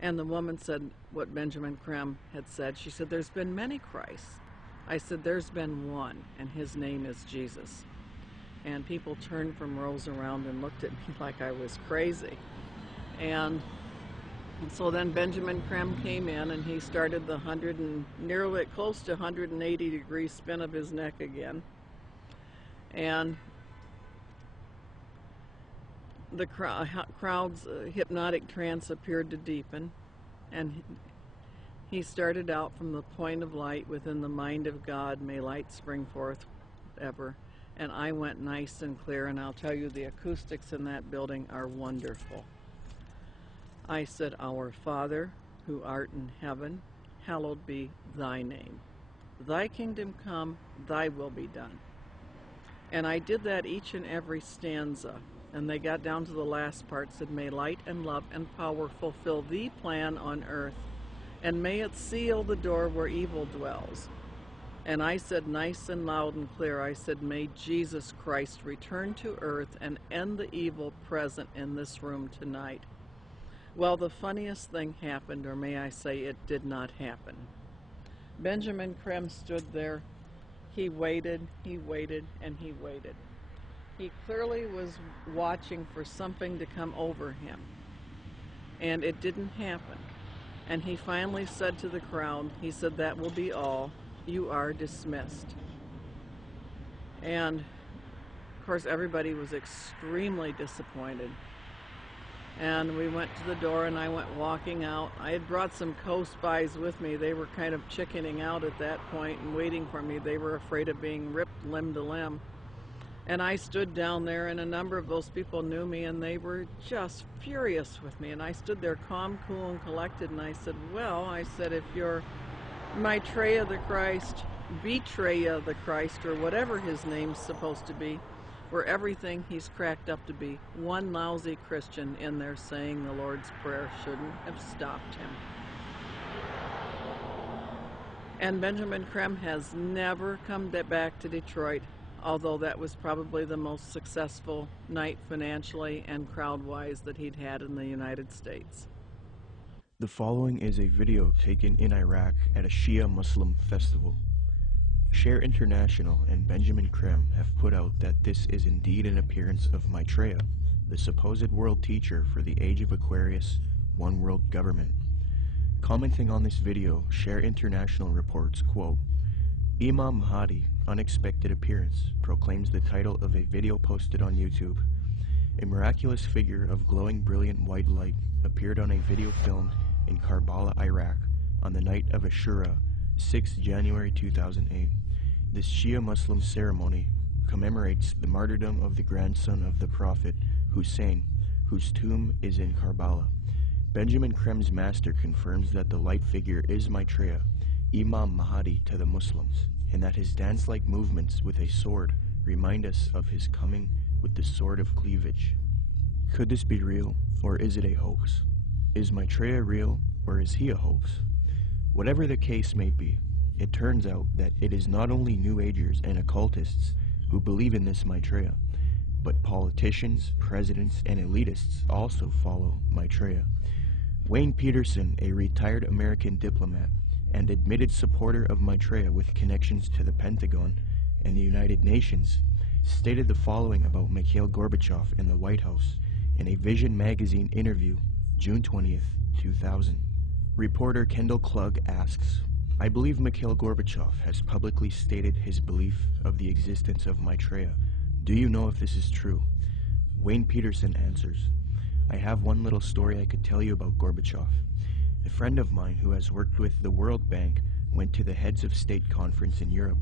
And the woman said what Benjamin Creme had said. She said, there's been many Christs. I said, there's been one, and his name is Jesus. And people turned from rows around and looked at me like I was crazy. And so then Benjamin Creme came in, and he started the nearly close to 180-degree spin of his neck again. And the crowd's hypnotic trance appeared to deepen, and he started out from the point of light within the mind of God, may light spring forth ever. And I went nice and clear, and I'll tell you, the acoustics in that building are wonderful. I said, Our Father, who art in heaven, hallowed be thy name. Thy kingdom come, thy will be done. And I did that each and every stanza. And they got down to the last part, said, may light and love and power fulfill the plan on earth, and may it seal the door where evil dwells. And I said nice and loud and clear, I said, may Jesus Christ return to earth and end the evil present in this room tonight. Well, the funniest thing happened, or may I say it did not happen. Benjamin Creme stood there. He waited, and he waited. He clearly was watching for something to come over him, and it didn't happen. And he finally said to the crowd, he said, that will be all. You are dismissed. And of course everybody was extremely disappointed. And we went to the door, and I went walking out. I had brought some co-spies with me. They were kind of chickening out at that point and waiting for me. They were afraid of being ripped limb to limb. And I stood down there, and a number of those people knew me, and they were just furious with me. And I stood there calm, cool, and collected, and I said, well, I said, if you're Maitreya the Christ, Betreya the Christ, or whatever his name's supposed to be, for everything he's cracked up to be, one lousy Christian in there saying the Lord's Prayer shouldn't have stopped him. And Benjamin Creme has never come back to Detroit, although that was probably the most successful night financially and crowd-wise that he'd had in the United States. The following is a video taken in Iraq at a Shia Muslim festival. Share International and Benjamin Creme have put out that this is indeed an appearance of Maitreya, the supposed world teacher for the age of Aquarius, one world government. Commenting on this video, Share International reports, quote, Imam Mahdi, unexpected appearance, proclaims the title of a video posted on YouTube. A miraculous figure of glowing brilliant white light appeared on a video filmed in Karbala, Iraq, on the night of Ashura, 6 January 2008. This Shia Muslim ceremony commemorates the martyrdom of the grandson of the Prophet, Hussein, whose tomb is in Karbala. Benjamin Creme's master confirms that the light figure is Maitreya, Imam Mahdi to the Muslims, and that his dance-like movements with a sword remind us of his coming with the sword of cleavage. Could this be real, or is it a hoax? Is Maitreya real, or is he a hoax? Whatever the case may be, it turns out that it is not only New Agers and occultists who believe in this Maitreya, but politicians, presidents, and elitists also follow Maitreya. Wayne Peterson, a retired American diplomat and admitted supporter of Maitreya with connections to the Pentagon and the United Nations, stated the following about Mikhail Gorbachev in the White House in a Vision magazine interview, June 20th, 2000. Reporter Kendall Klug asks, I believe Mikhail Gorbachev has publicly stated his belief of the existence of Maitreya. Do you know if this is true? Wayne Peterson answers, I have one little story I could tell you about Gorbachev. A friend of mine who has worked with the World Bank went to the Heads of State conference in Europe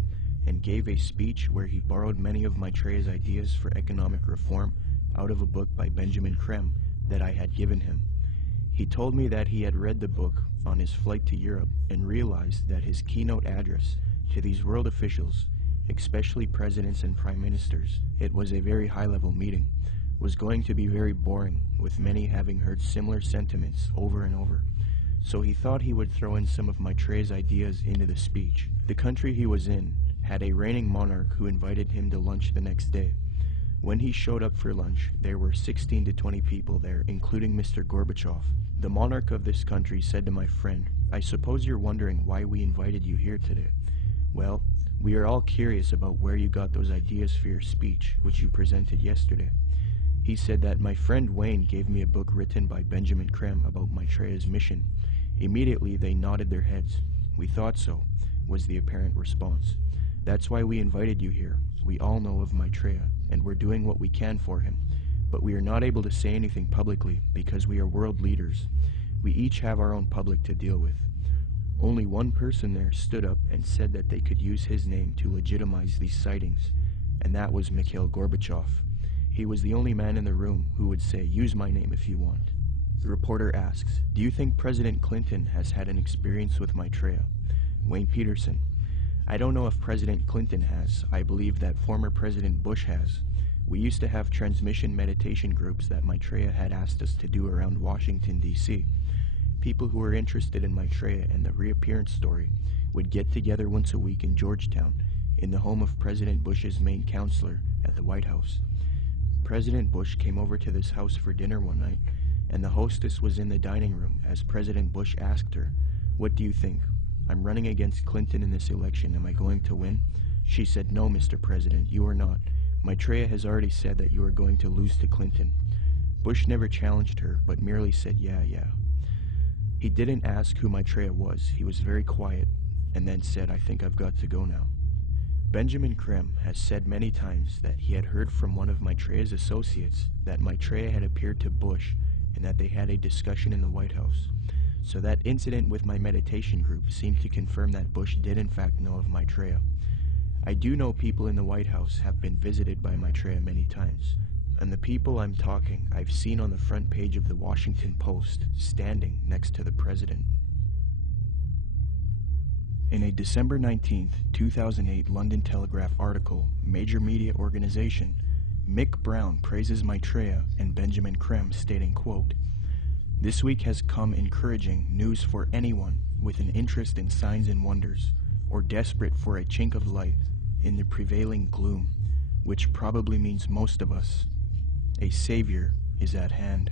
and gave a speech where he borrowed many of Maitreya's ideas for economic reform out of a book by Benjamin Creme that I had given him. He told me that he had read the book on his flight to Europe and realized that his keynote address to these world officials, especially presidents and prime ministers, it was a very high-level meeting, was going to be very boring, with many having heard similar sentiments over and over. So he thought he would throw in some of Maitreya's ideas into the speech. The country he was in had a reigning monarch who invited him to lunch the next day. When he showed up for lunch, there were 16 to 20 people there, including Mr. Gorbachev. The monarch of this country said to my friend, "I suppose you're wondering why we invited you here today. Well, we are all curious about where you got those ideas for your speech, which you presented yesterday." He said that my friend Wayne gave me a book written by Benjamin Creme about Maitreya's mission. Immediately they nodded their heads. "We thought so," was the apparent response. "That's why we invited you here. We all know of Maitreya, and we're doing what we can for him. But we are not able to say anything publicly because we are world leaders. We each have our own public to deal with." Only one person there stood up and said that they could use his name to legitimize these sightings, and that was Mikhail Gorbachev. He was the only man in the room who would say, "Use my name if you want." The reporter asks, "Do you think President Clinton has had an experience with Maitreya?" Wayne Peterson: "I don't know if President Clinton has. I believe that former President Bush has. We used to have transmission meditation groups that Maitreya had asked us to do around Washington, D.C. People who were interested in Maitreya and the reappearance story would get together once a week in Georgetown, in the home of President Bush's main counselor at the White House. President Bush came over to this house for dinner one night, and the hostess was in the dining room as President Bush asked her, 'What do you think? I'm running against Clinton in this election. Am I going to win?' She said, 'No, Mr. President, you are not. Maitreya has already said that you are going to lose to Clinton.' Bush never challenged her, but merely said, 'Yeah.' He didn't ask who Maitreya was. He was very quiet, and then said, 'I think I've got to go now.' Benjamin Creme has said many times that he had heard from one of Maitreya's associates that Maitreya had appeared to Bush and that they had a discussion in the White House. So that incident with my meditation group seemed to confirm that Bush did in fact know of Maitreya. I do know people in the White House have been visited by Maitreya many times, and the people I'm talking I've seen on the front page of the Washington Post, standing next to the president. In a December 19, 2008 London Telegraph article, Major Media Organization, Mick Brown praises Maitreya and Benjamin Creme, stating, quote, "This week has come encouraging news for anyone with an interest in signs and wonders, or desperate for a chink of light in the prevailing gloom, which probably means most of us. A savior is at hand."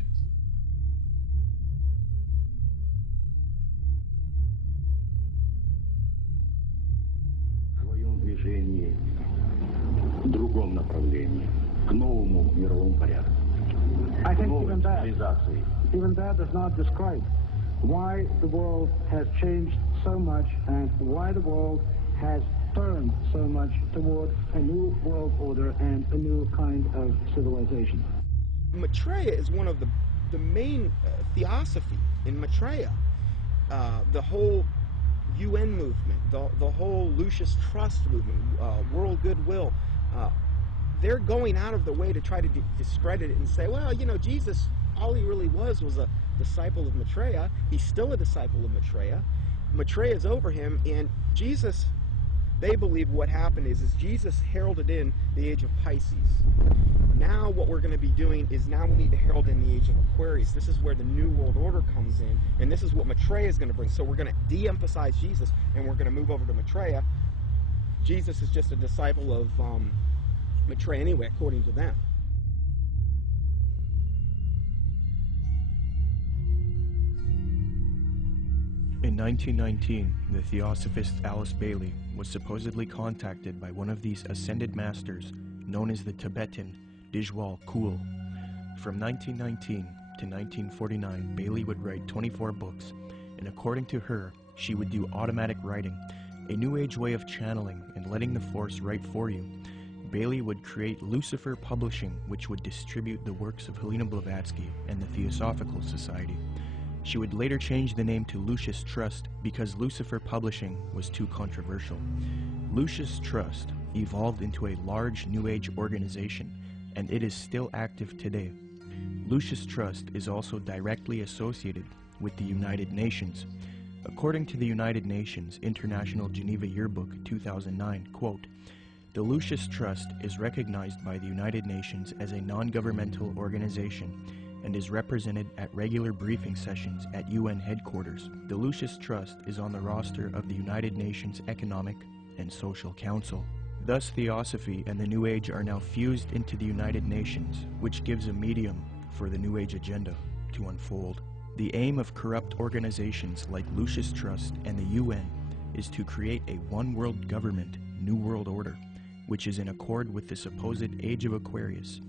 Другом направлении, к новому мировому порядку. I think even that does not describe why the world has changed so much and why the world has turned so much toward a new world order and a new kind of civilization. Maitreya is one of the main theosophy in Maitreya. The whole UN movement, the whole Lucis Trust movement, world goodwill, they're going out of the way to try to discredit it and say, well, you know, Jesus, all he really was a disciple of Maitreya. He's still a disciple of Maitreya. Maitreya is over him, and Jesus, they believe what happened is Jesus heralded in the age of Pisces. Now what we're going to be doing is now we need to herald in the age of Aquarius. This is where the New World Order comes in, and this is what Maitreya is going to bring. So we're going to de-emphasize Jesus, and we're going to move over to Maitreya. Jesus is just a disciple of Maitreya anyway, according to them. In 1919, the theosophist Alice Bailey was supposedly contacted by one of these ascended masters known as the Tibetan Dijwal Kul. From 1919 to 1949, Bailey would write 24 books, and according to her, she would do automatic writing, a new age way of channeling and letting the force write for you. Bailey would create Lucifer Publishing, which would distribute the works of Helena Blavatsky and the Theosophical Society. She would later change the name to Lucis Trust because Lucifer Publishing was too controversial. Lucis Trust evolved into a large New Age organization, and it is still active today. Lucis Trust is also directly associated with the United Nations. According to the United Nations International Geneva Yearbook 2009, quote, "The Lucis Trust is recognized by the United Nations as a non-governmental organization and is represented at regular briefing sessions at UN headquarters. The Lucis Trust is on the roster of the United Nations Economic and Social Council." Thus, Theosophy and the New Age are now fused into the United Nations, which gives a medium for the New Age agenda to unfold. The aim of corrupt organizations like Lucis Trust and the UN is to create a one-world government, New World Order, which is in accord with the supposed Age of Aquarius,